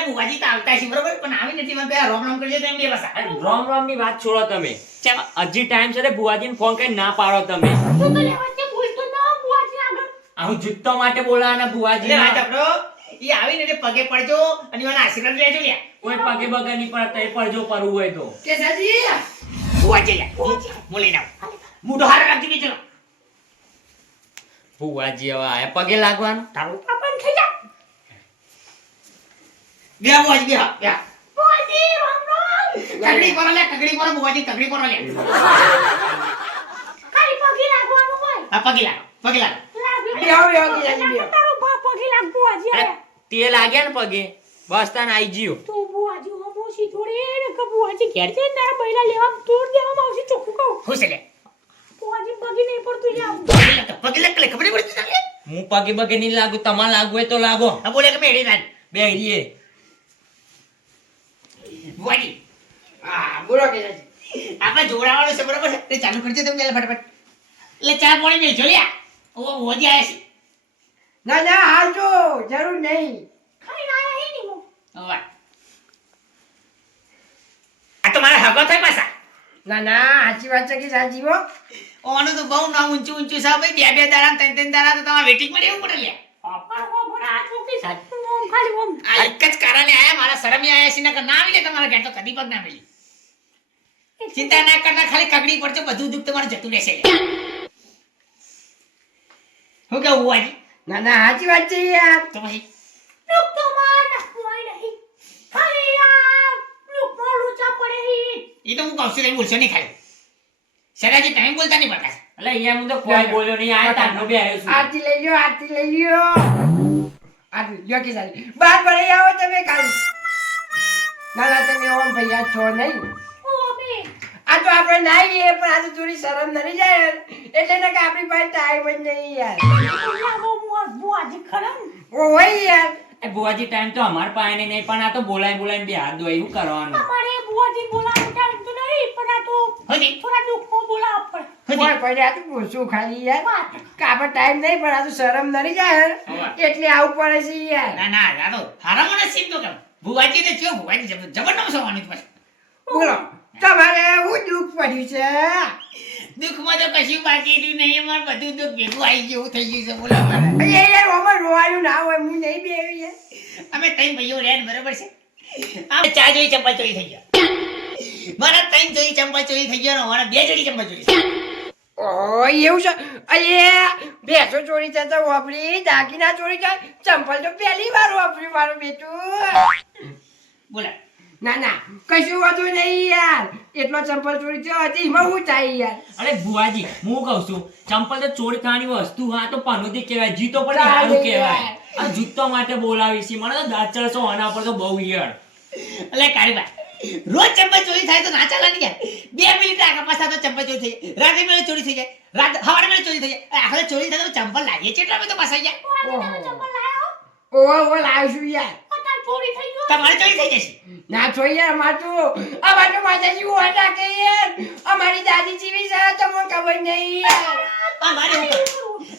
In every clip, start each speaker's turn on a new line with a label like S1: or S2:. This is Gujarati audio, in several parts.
S1: એટલે બુવાજી તો આવતા છે બરોબર? પણ આવી નથી મને પેલા રોમ રોમ કરજો તો બે બસા.
S2: રોમ રોમની વાત છોડો તમે. હજી ટાઈમ છે બુવાજીને ફોન કરી ના પાડો તમે.
S3: તું તો લેવા ભૂલતો ના બુઆજી આગળ.
S2: આવું જુત્તો માટે બોલાવાના બુવાજી
S1: આવીને એટલે પગે પડજો અને એના આશીર્વાદ લેજો લ્યા.
S2: કોઈ પગે બગે નહીં પડતા એ પડજો પડવું હોય તો.
S1: કેસાજી બુવાજી લ્યા. હું લઈને આવું. મૂઢો હારો રાખજો બે ચલો.
S2: બુવાજી હવે આયા પગે લાગવાનું?
S1: તારું
S3: પાપન થઈ જા
S1: બે મોજ બે. હા, બે. હા.
S3: રામ રામ.
S1: તગડી પર લે તગડી પર મોજી તગડી પર લે.
S3: ખાલી પગી લાગવાનું હોય.
S1: આ પગી લાગો પગી લાગો.
S3: લાગી.
S4: બેહો, ગિરાજી,
S3: તારો બા પગી લાગ આજે
S2: તે લાગ્યા ને પગે બસ તાન આઈ ગયો.
S3: તું બુઆજી હો મોસી થોડી ને કે બુઆજી ઘેર છે તારા બૈરા લેવા દૂર દેવા માવશી ચોખ્ખું કહું.
S1: ખુશ લે?
S3: બુઆજી પગી નહીં પડતું યાર.
S1: પગે લાગ પગે ખબર પડતી
S2: હું પગે બગે નહીં લાગુ તમારે લાગુ હોય તો લાગો.
S1: હા બોલે કે મેળી રાન
S2: બે રીએ
S1: બુવાજી
S4: હા બોલો કે
S1: આપણે જોડાવાનું છે બરોબર છે? ચાલુ કરજો તમે પહેલા ફટાફટ. એટલે ચા પાણી મેં જોયા ઓ મોજી આયા છે.
S4: ના ના આવજો જરૂર નહીં.
S3: ખાઈ ના આયા હે ની મો
S1: હવે આ તો મારા હગો થાય પાછા.
S4: ના ના સાચી વાત છે કે સાચી હો.
S1: ઓનું તો બહુ ના ઊંચું ઊંચું ભાઈ. બે બે દાડા ત્રણ ત્રણ દાડા તો તમારે વેટિંગમાં રહેવું પડે લ્યા.
S3: અપર હો બડા આ છોકરી સાચું ઓમ ખાલી ઓમ.
S1: આ એક જ કારણે આયા મારા શરમી આયા છે નકર ના આવી તમારા ઘેર તો કદી પગ ના મિલી ચિંતા ના કરતા ખાલી કગડી પડશે બધું દુઃખ તમારે જતું રહેશે. હું કેવું હોય
S4: ના ના સાચી વાત છે યાર
S1: તો ભાઈ
S3: દુઃખ તો માર હોય નહીં. ખાલી આ દુઃખમાં લોચા પડે
S1: એ તો હું કહું છું તમે બોલશો નહીં ખાલી. સરાજી તમે બોલતા નહીં પડતા
S2: એટલે અહીંયા હું તો કોઈ બોલ્યો નહીં આ તારનો બે આવ્યો છું.
S4: આરતી લઈ લ્યો આરતી લઈ લ્યો. આરતી લ્યો કે બાર ભરાઈ આવો તમે કાલ ના ના તમે ઓમ ભૈયા છો નહીં. આ તો આપણે નાઈએ પણ આ તો થોડી શરમ નરી જાય એટલે ને કે આપણી પાસે ટાઈમ જ નહીં યાર.
S3: બુઆજી ખરા ને?
S4: ઓ હોય યાર.
S2: એ બુવાજી ટાઈમ તો અમાર પાસે નહીં પણ આ તો બોલાય બોલાય બે હાથ દો એવું કરવાનું?
S3: અમારે બુઆજી બોલાવવાનું ટાઈમ તો નહીં પણ આ તો
S1: હોજી
S3: થોડા દુઃખમાં બોલાવવા પડે
S1: હોજી
S4: કોઈ પડે આ તો પૂછું ખાલી યાર. કે આપણે ટાઈમ નહીં પણ આ તો શરમ નરી જાય એટલે આવું પડે છે યાર.
S1: ના ના આ તો હારા મને સીમ તો કેમ? ભુવાજી ને ચિયો ભુવાજી જબર જબર સવાની પછી.
S4: બોલો તમારે હું દુઃખ પડ્યું છે?
S1: દુઃખમાં તો કશું બાકી રહ્યું નહીં અમારે બધું દુઃખ ભેગું આવી ગયું થઈ ગયું છે બોલો.
S4: અરે યાર ઓમાં રોવાનું ના હોય હું નહીં બે યાર.
S1: અમે ત્રણ ભાઈઓ રેન બરોબર છે? આ ચા જોઈ ચંપલ ચોરી થઈ ગયા. મારા ત્રણ જોઈ ચંપલ ચોરી થઈ ગયો મારા બે જોડી ચંપલ ચોરી
S4: એવું છે? અરે ભેંસો ચોરી થતા વાપરી દાગીના ચોરી થાય ચંપલ તો પહેલી વાર વાપરી મારું બેટું.
S1: બોલા.
S4: ના ના કશું વધુ નહીં યાર. એટલો ચંપલ ચોરી થયો હતી એમાં હું થાય યાર?
S2: અરે બુવાજી હું કહું છું ચંપલ તો ચોરી થવાની વસ્તુ હા તો પનોતી કહેવાય જીતો પણ સારું. કહેવાય. આ જૂતો માટે બોલાવી છે મને તો દાચર છો આના પર તો બહુ યાર
S1: એટલે કાળીભાઈ રોજ ચંપા ચોરી થાય તો ના ચાલે ને બે મિનિટ આગળ પાછા તો ચંપા ચોરી થઈ જાય. રાતે મેળે ચોરી થઈ જાય. રાત હવારે મેળે ચોરી થઈ જાય. આખરે ચોરી થાય તો ચંપલ લાગીએ છે એટલા બધા પાછા ગયા
S4: ઓહો. ઓહો લાવશું યાર.
S3: ચોરી ગયો.
S1: તમારે ચોરી થઈ જશે.
S4: ના છો યાર તો માતાજી કે યાર. અમારી દાદી જીવી છે મને ખબર નહીં યાર.
S1: અમારે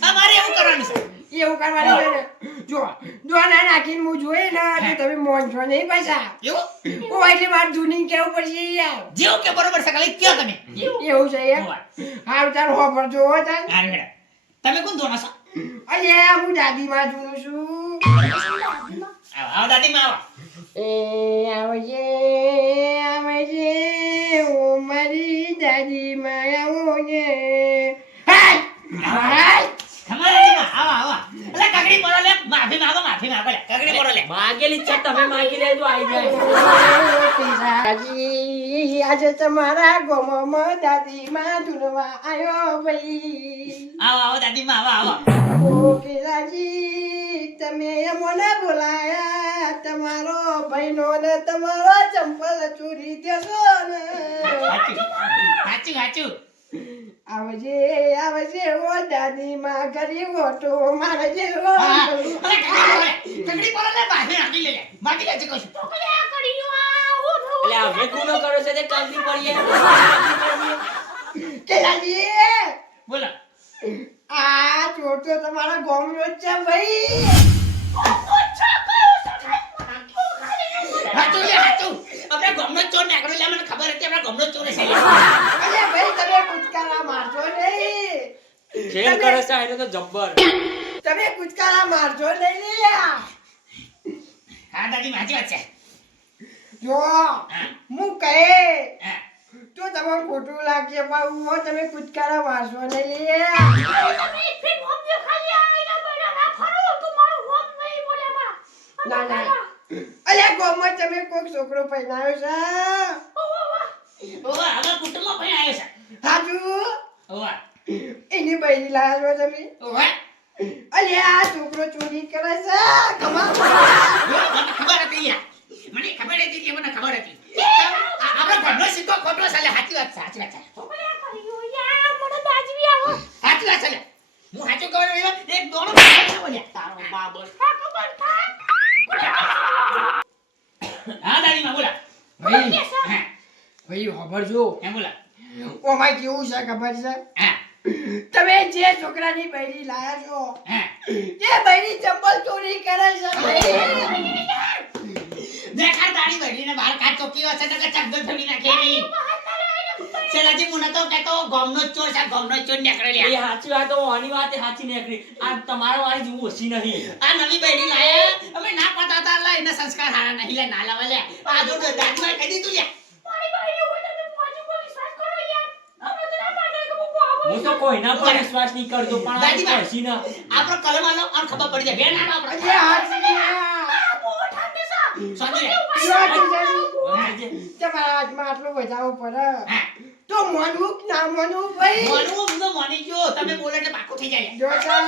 S1: અમારે એવું કરવાનું છે.
S4: એવું કરવાનું છે ને જો દોના નાખીને હું જોઈ ને તો તમે મોનશો નહીં પૈસા
S1: એવું?
S4: ઓ એટલે માર જૂની કેવું પડશે યાર
S1: જેવું કે બરોબર છે ખાલી કયો તમે?
S4: એવું. છે યાર હાલ ચાલ હો પર
S1: જો હેડો. તમે કોણ દોના છો?
S4: અરે હું દાદી માં જોઉં છું.
S1: આવો દાદી માં આવો.
S4: એ આવજે આવજે મારી દાદી માં આવજે. હાય હાય!
S2: માગેલી છે તમે માગી લેજો આવી
S4: આજે તમારા ગોમમાં દાદી માં ધૂળવા આવ્યો ભાઈ
S1: આવો આવો દાદીમાં આવો આવો
S4: તમે મને બોલાયા તમારો ભાઈનો ને તમારો ચંપલ ચોરી દેશો ને
S1: સાચું સાચું સાચું
S4: આવજે આવજે ઓ દાદી માં ગરીબ ઓટો મારે જે
S1: હા. અરે કાકડી પડો લે કાકડી પડો લે માંગી લે લે લે છે કહું છું
S3: ચોકલ્યા આ થયું
S2: એટલે હવે ગુનો કરો છે તે કાંદી પડીએ
S4: કેલાજી!
S1: બોલા.
S4: આ ચોર તમારા ગોમ નો છે ભાઈ.
S3: ચોર નાખડો લે મને ખબર હતી
S1: આપણા ગમડો ચોર છે.
S4: અરે ભાઈ તમે કુચકારા મારજો નહીં. જેમ કરે
S2: છે એટલે તો જબ્બર.
S4: તમે કુચકારા મારજો નહીં લે.
S1: હા દાદી માજી વાત છે.
S4: જો
S1: હું.
S4: કહે તો તમે ખોટું લાગે પણ હું તમે કુચકારા મારશો નહીં લે.
S3: ના
S4: ના અલ્યા ગોમાં તમે કોઈક છોકરો પહેરાયો છે
S1: ઓવા, હવે કુટુંબમાં આવ્યો છે
S4: હાજુ
S1: ઓવા,
S4: એની બૈરી લાવ્યો છો તમે
S1: ઓવા.
S4: અલ્યા આ છોકરો ચોરી કરે છે કમા
S1: મને ખબર હતી. મને ખબર હતી કે મને ખબર હતી આપણો ઘરનો સિક્કો ખોટો સાલે લે. સાચી વાત છે સાચી વાત છે સાચી વાત છે લે. હું સાચું કહું એક દોડો. તારો બાબો. હા દાદીમાં બોલા.
S4: ભાઈ
S1: હા.
S4: ભાઈ ખબર જો
S1: બોલા.
S4: ઓમાં કેવું છે ખબર છે? તમે જે છોકરાની બૈરી લાયા છો
S1: હા.
S4: તે બૈરી ચંપલ ચોરી કરે છે.
S1: દેખાડ દાઢી બેઠીને બહાર કાચ ચોકી હશે તો ચકદો ઠમી નાખે નહીં છેલ્લાથી હું તો કહેતો ગામનો ચોર છે ગામનો ચોર નીકળે લે
S2: એ સાચી વાત તો આની વાત સાચી નીકળી. આ તમારો વાળી જેવું ઓછી નહીં.
S1: આ નવી પેઢી લાયે અમે ના પતાતા લા એના સંસ્કાર હારા નહીં લે ના લાવા લે. આ જો દાદીમાં કહી દીધું લે.
S2: હું તો કોઈના પર વિશ્વાસ નહીં કરતો પણ
S1: દાદી.
S2: ઓછી ના
S1: આપણો કલમ આલો અને ખબર પડી જાય. બેન આલો આપણો
S4: અલ્યા હાચી
S1: સોંધી લે.
S4: જો હાચી છે.
S2: જે-
S4: તમારા હાથમાં આટલું બચાવવું પડે. તો માનવું કે ના માનવું ભાઈ?
S1: મોનું હું તો મોની ગયો તમે બોલે એટલે પાકો થઈ જાય.
S4: જો ચાલ.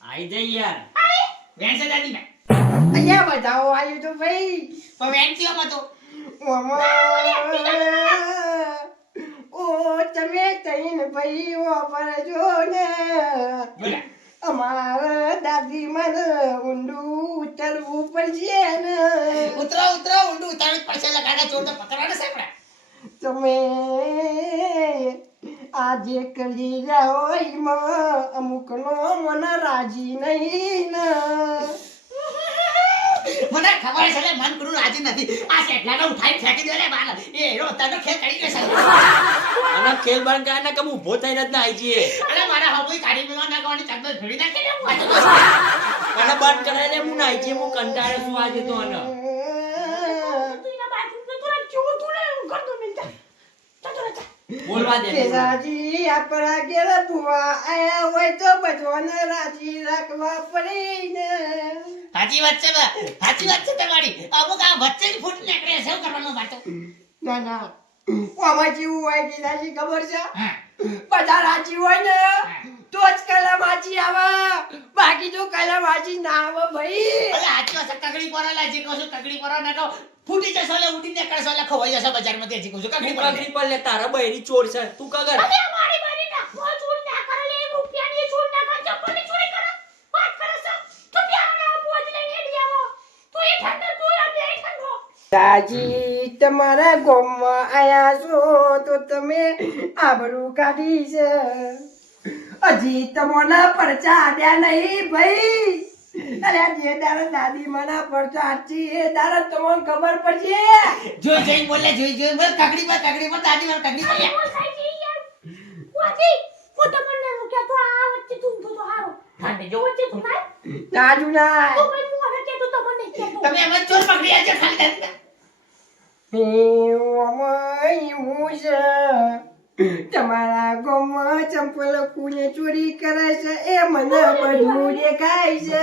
S2: આઈ જઈ યાર.
S1: વેણ છે દાદી મેં.
S4: અહીંયા બતાવો આવ્યું તો ભાઈ.
S1: પણ વેણ થયો મતો
S4: ઓમાં. ઓ તમે તૈન ભાઈ જો ને
S1: બોલા.
S4: અમારે દાદી મને ઊંડું ઉતરવું પડશે ને.
S1: ઉતરો ઉતરો ઊંડું ઉતારવું પડશે લગાડા ચોર તો પકડવાના છે
S4: તમે આજે કરી જાઓ અમુક અમુકનો મને રાજી નહીં ને.
S1: મને ખબર છે મન કરું રાજી નથી. આ કેટલાનો ઉઠાઈ ફેંકી દે લે બાર એ હેરો તને ખેલ કરી દેશે
S2: અને ખેલ બંધ કરે ને કે હું ઊભો થઈને જ ના આવી જઈએ?
S1: અરે મારા હબુઈ કાઢી મેલવા ના ગવાની ચકદો ભેડી નાખે ને હું
S2: અને બંધ કરાય હું ના આવી જઈએ હું કંટાળે છું આજે તો અને બોલવા દે
S4: કેસાજી આપણા ઘેર ભુવા આયા હોય તો બધાને રાજી રાખવા પડે ને.
S1: સાચી વાત છે. સાચી વાત છે તમારી. અમુક આ વચ્ચે જ ફૂટ નીકળે છે શું કરવાનું બાટો
S4: ના ના. આમાં જીવું હોય દીદાજી ખબર છે? બધા રાજી હોય ને? તો જ કલમ આજી આવે. બાકી તો કલમ આજી ના આવે ભાઈ.
S1: અરે વાત છે કગડી પર લા જે કહું છું કગડી પર ના તો ફૂટી જશે લે ઉડી નીકળશો લે ખવાઈ જશે બજારમાંથી હજી કહું છું કગડી
S2: તું
S1: પર લે.
S2: પર લે તારા બૈરી ચોર છે. તું કગર.
S4: દાજી તમારા ગામમાં આયા છો તો તમે આબરૂ કાઢી છે. હજી તમને પરચા આડ્યા નહીં ભાઈ. અરે જે દાડા દાદી મના પરચા આડતી એ તમને ખબર પડશે.
S1: જોઈ જોઈ બોલે જોઈ જોઈ બોલે. કગડી પર કગડી પર દાદી પર કગડી પર
S4: ના
S1: તમે એમ ચોર પકડી આજે ખાલી દાદી
S4: હું છે તમારા ગામમાં ચંપલ કુને ચોરી કરે છે, એ મને બધું દેખાય છે.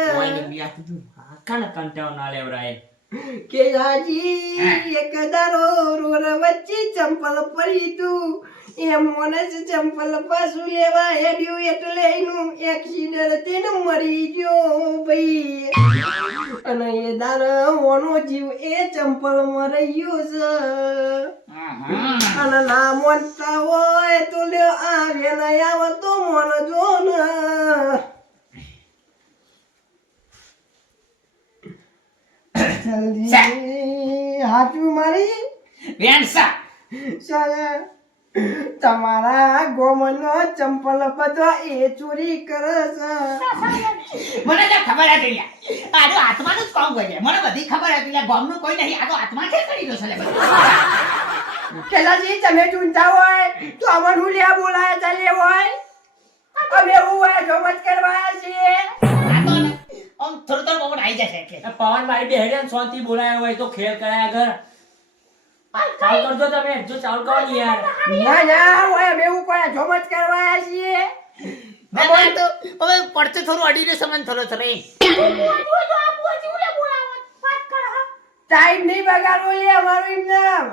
S2: કાન કંટાળો ના લેવરાય
S4: કે રાજી એક દારો રોડ વચ્ચે ચંપલ પડી તું એમ મને જ ચંપલ પાછું લેવા હેડ્યું એટલે એનું એક્સિડન્ટ તેને મરી ગયો ભાઈ. અને એ દારો ઓનો જીવ એ ચંપલ મરી ગયો છે અને ના મોનતા હોય તો લ્યો આવે ને આવે તો મોન જો ને. જલ્દી હાચું મારી.
S1: વેણસા
S4: ચાલે તમારા ગોમનો ચંપલ બધો એ ચોરી કરે છે.
S1: મને તો ખબર હતી. આનો આત્માનું જ કામ કરે મને બધી ખબર હતી. ગામનું કોઈ નહીં. આનો આત્મા છે કરી દો છે.
S4: કેલાજી તમે ચૂંટા હોય તો અમર હું લ્યા બોલાયા ચાલે હોય. અમે હું હોય જોમત કરવા છીએ.
S1: આ આમ થોડું થોડું બહુ આવી જશે કે
S2: પવન મારી બે હેડે શાંતિ બોલાયો હોય તો ખેલ કરાય ઘર. ચાલ કરજો તમે જો ચાલ કરો યાર.
S4: ના ના ઓય બે હું કોઈ જોમત કરવા છીએ.
S1: ના, તો હવે પડતો થોડું અડીને સમાન થોડો થોડો
S4: ટાઈમ નહીં બગાડવો લે અમારું એમ નામ.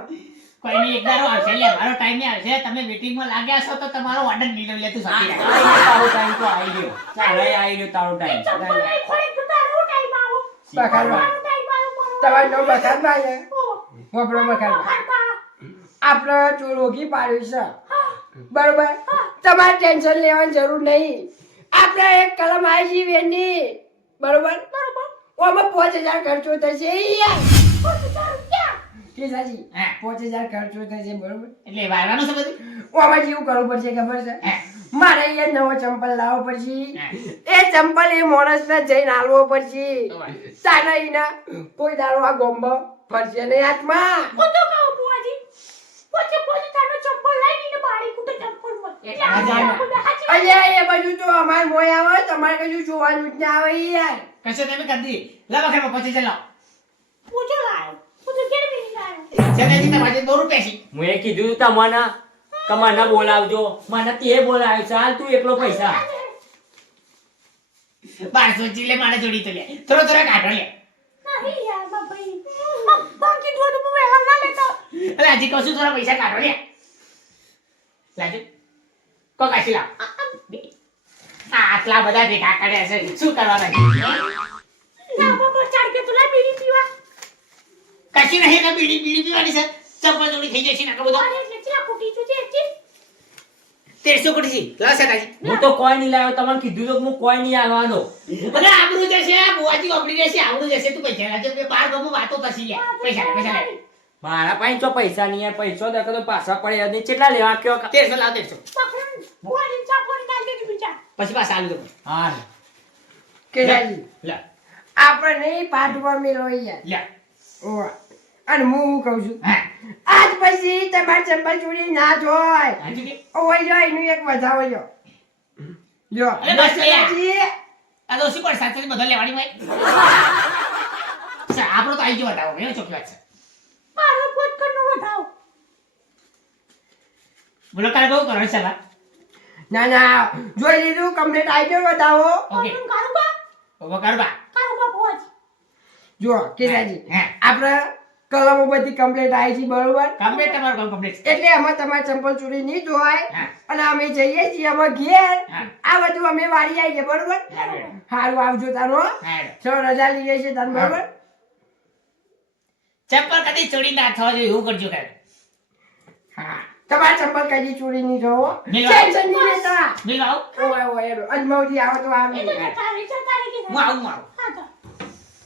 S1: કોઈ નહીં એક હશે આવશે લે મારો ટાઈમ નહીં આવશે. તમે મીટિંગમાં લાગ્યા છો તો તમારો ઓર્ડર લઉં લે તું સાચી
S2: તારો ટાઈમ તો આવી ગયો. ચાલ હવે આવી ગયો તારો ટાઈમ
S3: તારો ટાઈમ આવો. આવો
S4: તમારું નામ બખાડમાં છે? બખાડમાં
S3: ખાતા
S4: આપણે ચોરોગી પાડ્યું છે. બરોબર? તમારે ટેન્શન લેવાની જરૂર નહીં. આપણે એક કલમ આવી છે વેની. બરોબર?
S3: બરોબર.
S4: ઓમાં પાંચ હજાર ખર્ચો થશે. યાર. કેસાજી પાંચ હજાર ખર્ચો થશે બરોબર.
S1: એટલે વારવાનું છે બધું?
S4: ઓમાં જેવું કરવું પડશે ખબર છે? મારે અહીંયા નવો ચંપલ લાવવો પડશે. એ ચંપલ એ માણસને જઈને હાલવો પડશે.
S1: બરાબર.
S4: તાના કોઈ દાડો આ ગોંબો ફરશે નહીં હાથમાં.
S3: હું તો કહું બુઆજી પોચે પોચે તારો ચંપલ લઈને બારી કુટે ચંપલ મત
S1: એટલે આ જાણ.
S4: અલ્યા એ બાજુ તો અમાર મોય આવે તમારે કશું જોવાનું જ ના આવે યાર.
S1: કશો તમે કરી લાવ વખત પચીસ હજાર
S3: પૂછો લાયો. હું તો કેમ
S1: તમારે
S2: હું એ કીધું તમને કે મને બોલાવજો. મને તે બોલાવ્યો ચાલ તું એકલો પૈસા.
S1: બારસો જીલે મારે જોડી તો લે. થોડો થોડો કાઢો લે.
S3: નહીં યાર બાપા બાકી દો તો હું ના લેતો.
S1: એટલે હજી કહું છું થોડા પૈસા કાઢો લે. લાજો. કો કાશી લાવ. આટલા બધા ભેગા કર્યા છે. શું કરવાના
S3: ના બાપા ચાર કે તુલા બીડી પીવા.
S1: કશી નહીં ને બીડી બીડી પીવાની છે. ચપ્પલ જોડી થઈ જશે ને આટલો બધો. તેરસો કોટી છે. લાવ સદાજી
S2: હું તો કોઈ નહીં લાવ્યો તમને કીધું તો હું કોઈ નહીં આવવાનો
S1: અરે આબરૂ જશે બુવાજી વાપરી જશે આબરૂ જશે તું પૈસા બે બાર ગમો વાતો થશે લે પૈસા લે પૈસા લે
S2: મારા પાસે તો પૈસા નહીં યાર પૈસો દેખો તો પાછા પડ્યા નહીં. કેટલા લેવા કયો
S1: તેરસો લાવ તેરસો. પછી પાછા આવી દઉં
S2: હા
S4: કે
S1: લે.
S4: આપણે નહીં પાઠવા મેળવી યાર.
S1: લે.
S4: ઓવા. અને હું શું કહું છું? આજ પછી તમારે ચંપલ ચોરી ના જોય. ઓય જો એનું એક વધાવો લ્યા. કેસાજી,
S1: આ તો શું પણ સાથે બધો લેવાની હોય. આપણો તો આઈ ગયો બતાવો મેં ચોખ્ખી વાત છે.
S3: મારો પોત કરનો વધાવ.
S1: બોલો કાલે બહુ કરો છે
S4: ના ના જોઈ લીધું કમ્પ્લીટ આવી ગયો વધાવો.
S1: ઓકે.
S3: કારુબા? કારુબા.
S4: જો કેસાજી આપણે કલમો બધી કમ્પ્લીટ આવી છે બરોબર?
S1: કમ્પ્લીટ તમારો કામ કમ્પ્લીટ
S4: એટલે અમે તમારે ચંપલ ચોરી નહીં જોવાય અને અમે જઈએ છીએ અમે ઘેર. આ બધું અમે વાળી આવીએ બરોબર? સારું આવજો તારો ચલો રજા લઈએ છીએ તાર બરોબર?
S1: ચંપલ કદી ચોરી ના થવા જોઈએ એવું કરજો કે
S4: હા. તમારા ચંપલ કદી ચોરી નહીં થવો ટેન્શન નહીં લેતા
S1: મિલ
S4: ઓય ઓય અજમાવજી આવો તો આવે
S1: હું આવું હું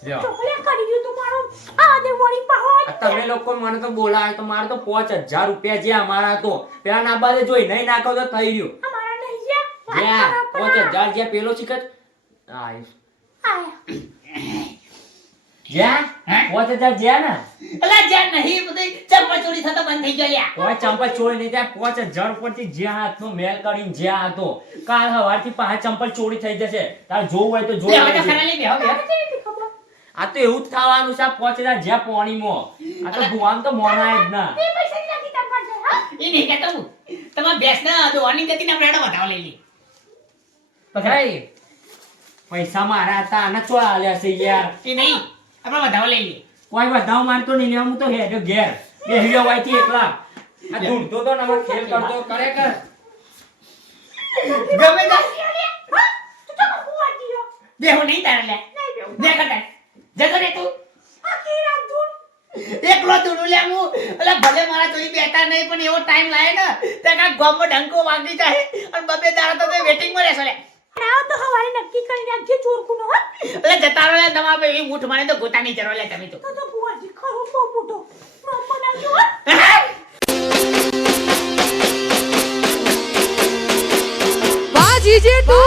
S1: આવું
S3: હા તો
S2: લ્યો.
S3: ચોકલે કરી દીધું તું મારો. આ દે વળી પાહોજ
S2: તમે લોકો મને તો બોલાવે તો મારે તો પાંચ હજાર રૂપિયા જે અમારા તો. પેલા ના બાજુ જોઈ નહીં નાખો તો થઈ રહ્યું.
S3: અમારા નહીં ગયા
S2: જ્યાં પાંચ હજાર જ્યાં પેલો શીખત આયુષ જ્યાં?
S1: હે?
S2: પાંચ હજાર જ્યાં ને?
S1: અલા જ્યાં નહીં બધું ચપ્પલ ચોરી થતા બંધ થઈ ગયા.
S2: કોઈ ચંપલ ચોરી નહીં ત્યાં પાંચ હજાર ઉપરથી જ્યાં હાથનો મેલ કરીને જ્યાં હતો કાલ સવારથી પાછા ચંપલ ચોરી થઈ જશે. તારે જોવું હોય તો જોવું
S1: બેહો બેહો
S2: આ તો એવું જ થવાનું છે પાંચ હજાર જ્યાં પોણીમાં આ તો ભુવામ તો મોનાય જ ના.
S3: ની
S1: એ નહીં કહેતો હું. તમારા ભેંસના દોવાની ગતિના પ્રાણો વધાવો લઈ લી.
S2: ભાઈ પૈસા મારા હતા ચો આલ્યા છે યાર.
S1: એ નહીં આપણે વધાવો લઈ લી.
S2: કોઈ વધાવ મારતો નહીં હું તો હેડ્યો ઘેર. બેહ્યો વાયથી એકલા. આ ધૂળતો તો ને ખેલ કરતો કરે
S1: ગમે તે બેહો નહીં તારે લે.
S3: નહીં
S1: જતો રે તું.
S3: આખી રાત ધૂન.
S1: એકલો ધૂળું લે હું. એટલે ભલે મારા જોઈ બેઠા નહીં પણ એવો ટાઈમ લાગે ને તે કાંઈક ગામમાં ડંકો વાગી જાય. અને બબે દાડા તો વેટિંગમાં રહેશો લે.
S3: રાવ તો હવારે નક્કી કરી રાખજે ચોરકુનો નો
S1: એટલે જતા રહો તમારા બે એવી ઊંઠ મારે તો ગોતાની નહીં લે તમે તો.
S3: તો તો ભુવાજી ખરો બહુ મોટો. નામ ના જો
S5: વાહ તું